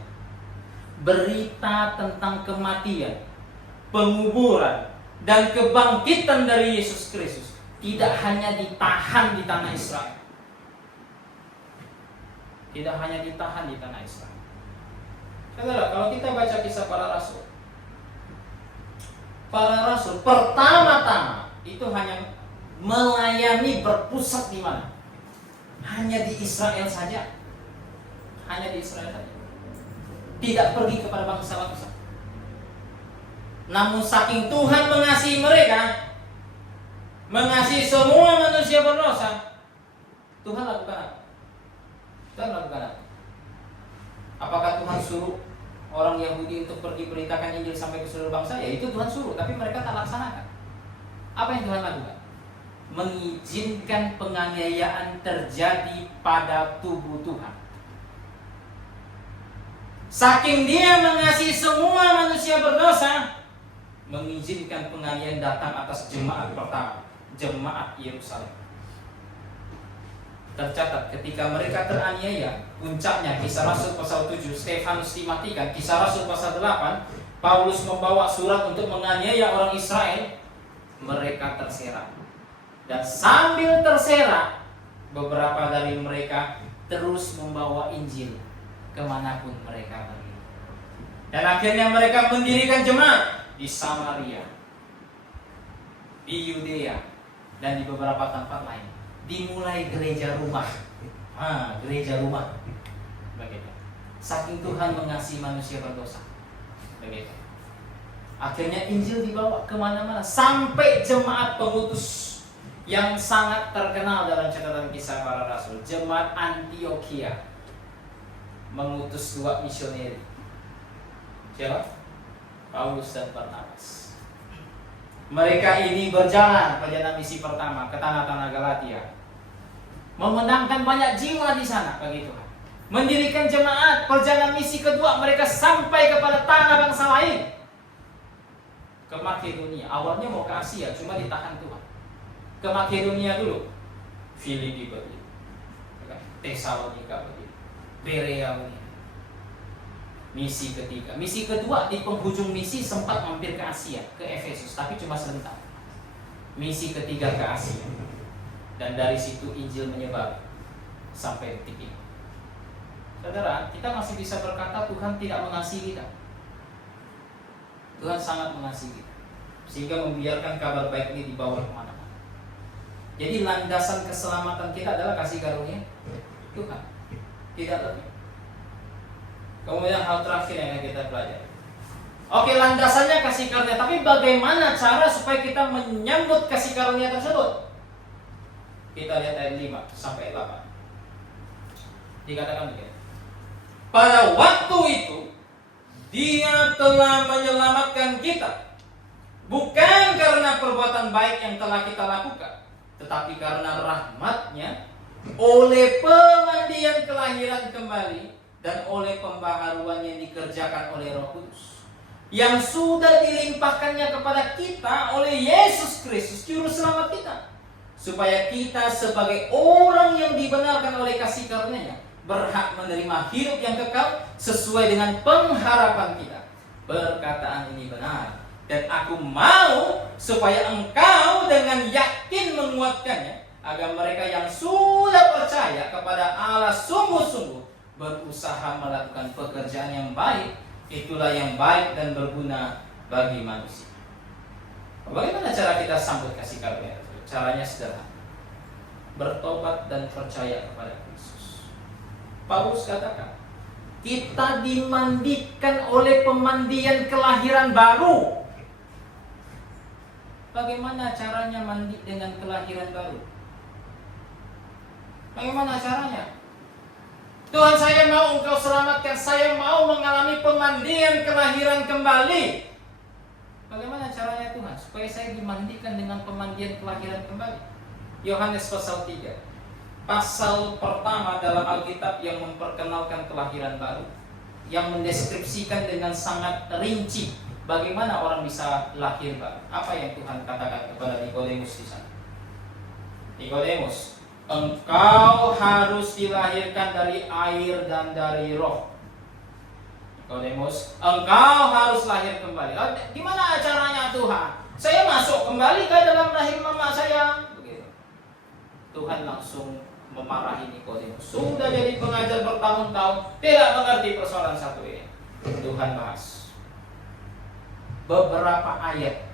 berita tentang kematian, penguburan, dan kebangkitan dari Yesus Kristus tidak hanya ditahan di tanah Israel. Tidak hanya ditahan di tanah Israel. Saudara, kalau kita baca kisah para rasul pertama-tama itu hanya melayani berpusat di mana? Hanya di Israel saja. Hanya di Israel saja. Tidak pergi kepada bangsa-bangsa. Namun saking Tuhan mengasihi mereka, mengasihi semua manusia berdosa, Tuhan lakukan apa? Tuhan lakukan apa? Apakah Tuhan suruh orang Yahudi untuk pergi beritakan Injil sampai ke seluruh bangsa? Ya itu Tuhan suruh, tapi mereka tak laksanakan. Apa yang Tuhan lakukan? Mengizinkan penganiayaan terjadi pada tubuh Tuhan. Saking Dia mengasihi semua manusia berdosa, mengizinkan penganiayaan datang atas jemaat pertama, jemaat Yerusalem. Tercatat ketika mereka teraniaya, puncaknya Kisah Rasul pasal 7, Stefanus dimatikan. Kisah Rasul pasal 8, Paulus membawa surat untuk menganiaya orang Israel. Mereka terserak. Dan sambil terserak, beberapa dari mereka terus membawa Injil kemanapun mereka pergi. Dan akhirnya mereka mendirikan jemaat di Samaria, di Yudea, dan di beberapa tempat lain. Dimulai gereja rumah. Gereja rumah. Begitu. Saking Tuhan mengasihi manusia berdosa. Begitu. Akhirnya Injil dibawa kemana-mana, sampai jemaat pengutus yang sangat terkenal dalam catatan Kisah Para Rasul, jemaat Antioquia, mengutus 2 misioneri. Siapa? Paulus dan Barnabas. Mereka ini berjalan perjalanan misi pertama ke tanah-tanah Galatia, memenangkan banyak jiwa di sana bagi Tuhan. Mendirikan jemaat. Perjalanan misi kedua mereka sampai kepada tanah bangsa lain, ke Makedonia. Awalnya mau ke Asia, cuma ditahan Tuhan. Ke Makedonia dulu. Filipi begitu, Tesalonika begitu, Berea begitu. Misi ketiga. Misi kedua di penghujung misi sempat mampir ke Asia, ke Efesus, tapi cuma sebentar. Misi ketiga ke Asia. Dan dari situ Injil menyebar sampai detik ini. Saudara, kita masih bisa berkata Tuhan tidak mengasihi kita. Tuhan sangat mengasihi kita, sehingga membiarkan kabar baik ini dibawa kemana-mana. Jadi landasan keselamatan kita adalah kasih karunia Tuhan, tidak lebih. Kemudian hal terakhir yang kita pelajari. Oke, landasannya kasih karunia, tapi bagaimana cara supaya kita menyambut kasih karunia tersebut? Kita lihat ayat 5 sampai 8. Dikatakan begini. Pada waktu itu Dia telah menyelamatkan kita, bukan karena perbuatan baik yang telah kita lakukan, tetapi karena rahmat-Nya, oleh pemandian kelahiran kembali dan oleh pembaharuan yang dikerjakan oleh Roh Kudus, yang sudah dilimpahkannya kepada kita oleh Yesus Kristus, Juru Selamat kita, supaya kita sebagai orang yang dibenarkan oleh kasih karunia-Nya berhak menerima hidup yang kekal sesuai dengan pengharapan kita. Perkataan ini benar, dan aku mau supaya engkau dengan yakin menguatkannya, agar mereka yang sudah percaya kepada Allah sungguh-sungguh berusaha melakukan pekerjaan yang baik, itulah yang baik dan berguna bagi manusia. Bagaimana cara kita sambut kasih karunia? Caranya sederhana. Bertobat dan percaya kepada Kristus. Paulus katakan, kita dimandikan oleh pemandian kelahiran baru. Bagaimana caranya mandi dengan kelahiran baru? Bagaimana caranya? Tuhan, saya mau Engkau selamatkan, saya mau mengalami pemandian kelahiran kembali. Bagaimana caranya Tuhan? Supaya saya dimandikan dengan pemandian kelahiran kembali. Yohanes pasal 3. Pasal pertama dalam Alkitab yang memperkenalkan kelahiran baru, yang mendeskripsikan dengan sangat rinci bagaimana orang bisa lahir baru. Apa yang Tuhan katakan kepada Nikodemus di sana? Nikodemus, engkau harus dilahirkan dari air dan dari roh. Nikodemus, engkau harus lahir kembali. Gimana caranya Tuhan? Saya masuk kembali ke dalam rahim mama saya. Begitu. Tuhan langsung memarahi Nikodemus. Sudah jadi pengajar bertahun-tahun, tidak mengerti persoalan satu ini. Tuhan bahas beberapa ayat,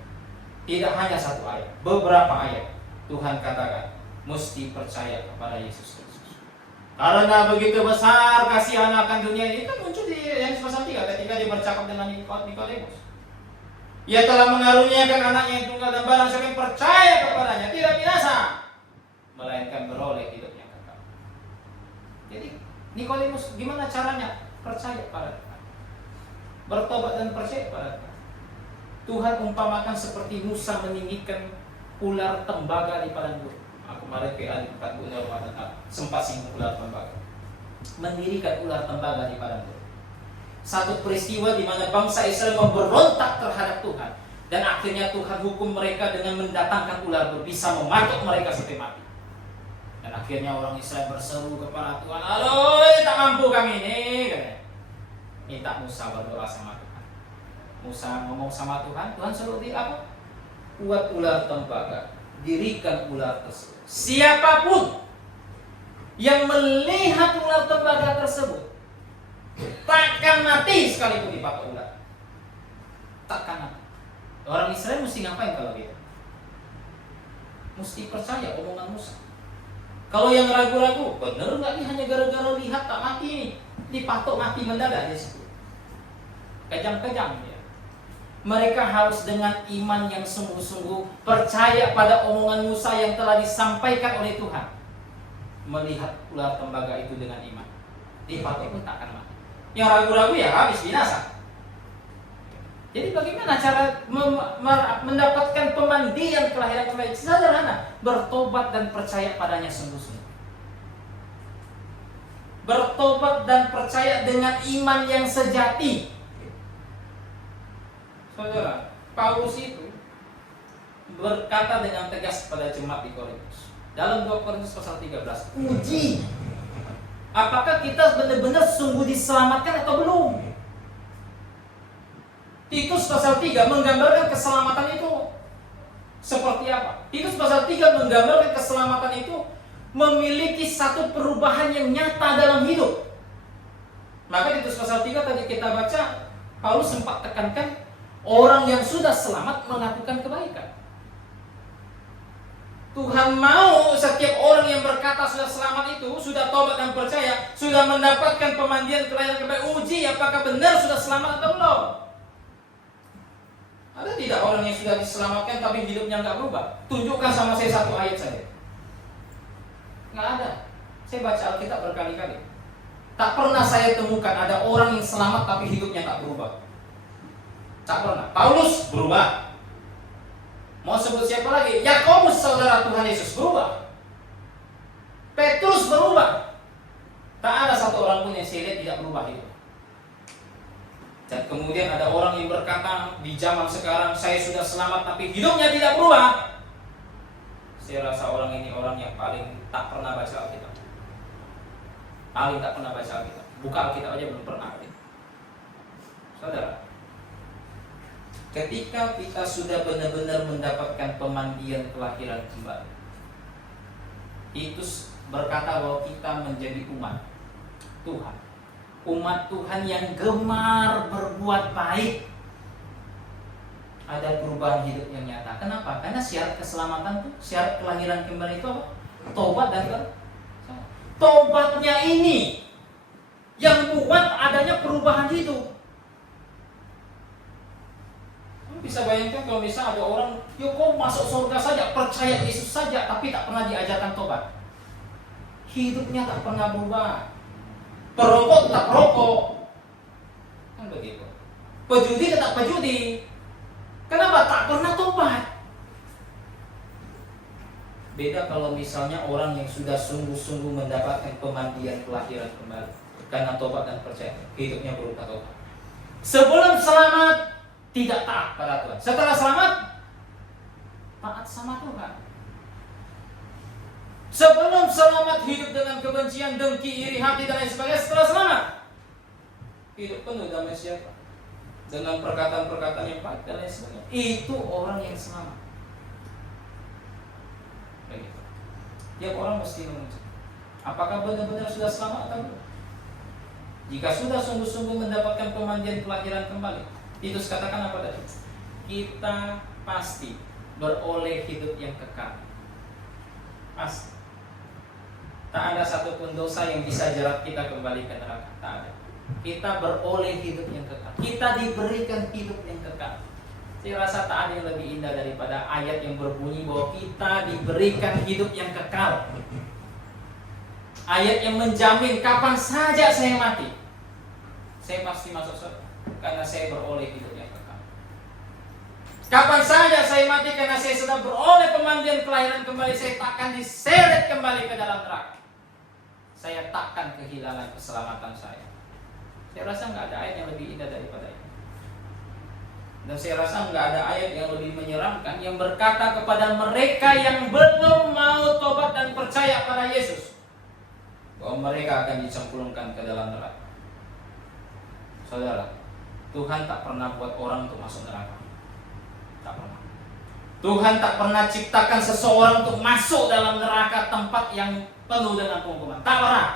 tidak hanya satu ayat, beberapa ayat. Tuhan katakan, mesti percaya kepada Yesus Kristus. Karena begitu besar kasihan akan dunia ini, kan muncul di Yohanes pasal 3 ketika dia bercakap dengan Nikodemus. Ia telah mengaruniakan anaknya yang tunggal, dan barang siapa yang percaya kepadanya tidak binasa, melainkan beroleh hidup yang kekal. Jadi Nikodemus, gimana caranya? Percaya pada Tuhan, bertobat dan percaya pada Tuhan. Tuhan umpamakan seperti Musa meninggikan ular tembaga di padang gurun. Kemarin ke ahli 4 sempat singgung ular tembaga, mendirikan ular tembaga di padang gurun. Satu peristiwa di mana bangsa Israel memberontak terhadap Tuhan, dan akhirnya Tuhan hukum mereka dengan mendatangkan ular berbisa mematuk mereka sampai mati. Dan akhirnya orang Israel berseru kepada Tuhan, "Halo, tak mampu kami ini," katanya. Minta Musa berdoa sama Tuhan. Musa ngomong sama Tuhan, Tuhan suruh dia apa? Buat ular tembaga, dirikan ular tersebut. Siapapun yang melihat ular tembaga tersebut takkan mati sekalipun dipakai ular. Takkan mati. Orang Israel mesti ngapain kalau gitu? Mesti percaya omongan Musa. Kalau yang ragu-ragu, bener nggak nih hanya gara-gara lihat tak mati nih, dipatok mati mendadak di situ. Kejam-kejam ya. Mereka harus dengan iman yang sungguh-sungguh percaya pada omongan Musa yang telah disampaikan oleh Tuhan. Melihat ular tembaga itu dengan iman, dipatok pun takkan mati. Yang ragu-ragu ya habis binasa. Jadi bagaimana cara mendapatkan pemandian kelahiran kembali? Sederhana, bertobat dan percaya padanya sungguh-sungguh. Bertobat dan percaya dengan iman yang sejati. Saudara, Paulus itu berkata dengan tegas kepada jemaat di Korintus. Dalam 2 Korintus pasal 13, uji apakah kita benar-benar sungguh diselamatkan atau belum. Titus pasal 3 menggambarkan keselamatan itu seperti apa. Titus pasal 3 menggambarkan keselamatan itu memiliki satu perubahan yang nyata dalam hidup. Maka Titus pasal 3 tadi kita baca, Paulus sempat tekankan orang yang sudah selamat melakukan kebaikan. Tuhan mau setiap orang yang berkata sudah selamat itu, sudah tobat dan percaya, sudah mendapatkan pemandian kelahiran kembali, uji apakah benar sudah selamat atau belum. Ada tidak orang yang sudah diselamatkan tapi hidupnya nggak berubah? Tunjukkan sama saya satu ayat saja. Nggak ada. Saya baca Alkitab berkali-kali, tak pernah saya temukan ada orang yang selamat tapi hidupnya tak berubah. Tak pernah. Paulus berubah. Mau sebut siapa lagi? Yakobus saudara Tuhan Yesus berubah. Petrus berubah. Tak ada satu orang pun yang saya lihat tidak berubah itu. Dan kemudian ada orang yang berkata di zaman sekarang, saya sudah selamat tapi hidupnya tidak berubah. Saya rasa orang ini orang yang paling tak pernah baca Alkitab. Paling tak pernah baca Alkitab. Buka Alkitab aja belum pernah. Saudara, ketika kita sudah benar-benar mendapatkan pemandian kelahiran kembali, itu berkata bahwa kita menjadi umat Tuhan. umat Tuhan yang gemar berbuat baik, ada perubahan hidup yang nyata. Kenapa? Karena syarat keselamatan tuh, syarat kelahiran kembali itu apa? Tobat dan tobatnya ini yang buat adanya perubahan hidup. Bisa bayangkan kalau misalnya ada orang, yuk kau masuk surga saja, percaya Yesus saja, tapi tak pernah diajarkan tobat. Hidupnya tak pernah berubah. Perokok tetap perokok, kan begitu. Pejudi tetap pejudi. Kenapa? Tak pernah tobat. Beda kalau misalnya orang yang sudah sungguh-sungguh mendapatkan pemandian kelahiran kembali karena tobat dan percaya, hidupnya berubah tobat. Sebelum selamat tidak taat pada Tuhan. Setelah selamat taat sama Tuhan. Sebelum selamat hidup dengan kebencian, dengki, iri hati dan lain sebagainya. Setelah selamat hidup penuh damai sejahtera dengan perkataan-perkataan yang baik dan lain sebagainya. Itu orang yang selamat. Begitu. Tiap orang mesti mengucap, apakah benar-benar sudah selamat atau belum? Jika sudah sungguh-sungguh mendapatkan pemandian kelahiran kembali, Titus katakan apa tadi? Kita pasti beroleh hidup yang kekal. Pasti. Tak ada satupun dosa yang bisa jerat kita kembali ke neraka. Tak ada. Kita beroleh hidup yang kekal. Kita diberikan hidup yang kekal. Saya rasa tak ada yang lebih indah daripada ayat yang berbunyi bahwa kita diberikan hidup yang kekal. Ayat yang menjamin kapan saja saya mati, saya pasti masuk surga karena saya beroleh hidup yang kekal. Kapan saja saya mati karena saya sudah beroleh pemandian kelahiran kembali, saya takkan diseret kembali ke dalam neraka. Saya takkan kehilangan keselamatan saya. Saya rasa nggak ada ayat yang lebih indah daripada ini. Dan saya rasa nggak ada ayat yang lebih menyeramkan yang berkata kepada mereka yang belum mau tobat dan percaya pada Yesus bahwa mereka akan dicemplungkan ke dalam neraka. Saudara, Tuhan tak pernah buat orang untuk masuk neraka. Tak pernah. Tuhan tak pernah ciptakan seseorang untuk masuk dalam neraka, tempat yang penuh dengan penghukuman. Tak pernah.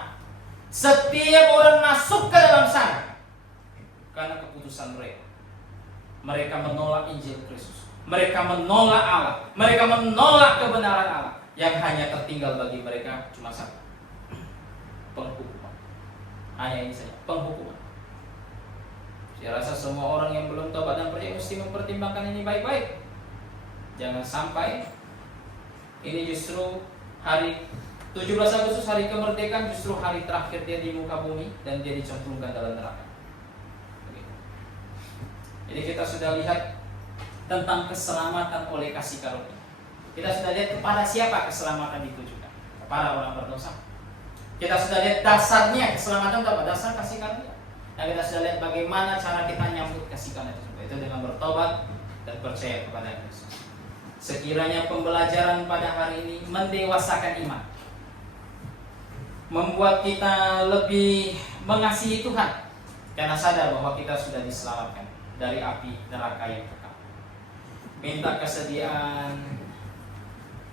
Setiap orang masuk ke dalam sana karena keputusan mereka. Mereka menolak Injil Kristus. Mereka menolak Allah. Mereka menolak kebenaran Allah. Yang hanya tertinggal bagi mereka cuma satu: penghukuman. Hanya ini saja, penghukuman. Saya rasa semua orang yang belum tobat dan percaya mesti mempertimbangkan ini baik-baik. Jangan sampai ini justru hari 17 Agustus, hari kemerdekaan, justru hari terakhir dia di muka bumi dan dia dicemplungkan dalam neraka. Jadi kita sudah lihat tentang keselamatan oleh kasih karunia. Kita sudah lihat kepada siapa keselamatan ditujukan, kepada orang berdosa. Kita sudah lihat dasarnya keselamatan itu apa? Dasar kasih karunia. Dan kita sudah lihat bagaimana cara kita nyambut kasih karunia tersebut, itu dengan bertobat dan percaya kepada Yesus. Sekiranya pembelajaran pada hari ini mendewasakan iman, membuat kita lebih mengasihi Tuhan karena sadar bahwa kita sudah diselamatkan dari api neraka yang kekal. Minta kesediaan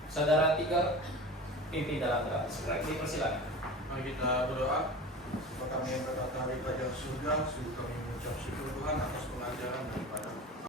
saudara Tigor pimpin dalam doa. Segera dipersilakan. Mari kita berdoa. Bapa kami yang berkata di kerajaan surga, sungguh kami mengucap syukur Tuhan atas pengajaran daripada